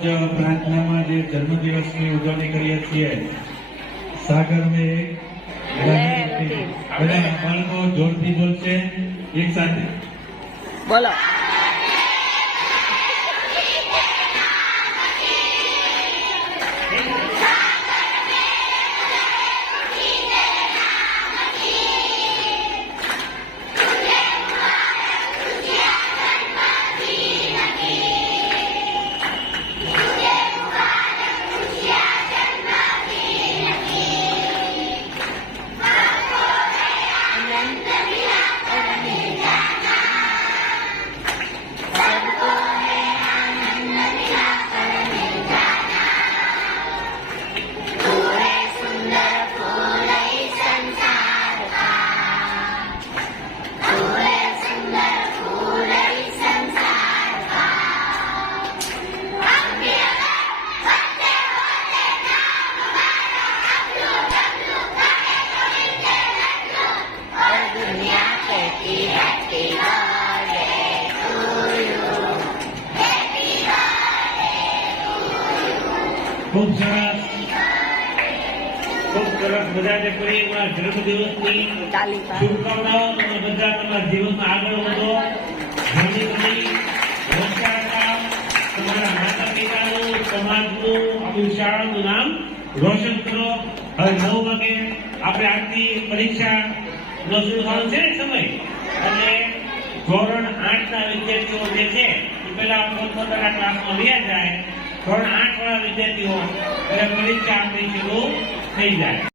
પ્રાર્થનામાં જે જન્મદિવસની ઉજવણી કરીએ છીએ સાગર મેં બધા બાળકો જોરથી બોલશે એક સાથે બોલો. ખૂબ સરસ બધાને ફરી એકવાર જન્મદિવસની શુભકામનાઓ. તમે બધા તમારા જીવનમાં આગળ વધો, ઘણી ઘણી હોશિયાર, તમારા માતા પિતાનું, સમાજનું, આપણી શાળાનું નામ રોશન કરો. હવે 9 વાગે આપણે આજથી પરીક્ષા નો શરૂ થવાનો છે સમય, અને ધોરણ 8 ના વિદ્યાર્થીઓ જે છે એ પેલા પોતપોતાના ક્લાસમાં રહ્યા જાય. ધોરણ 8 વાળા વિદ્યાર્થીઓ પરીક્ષા આપણી શરૂ થઈ જાય.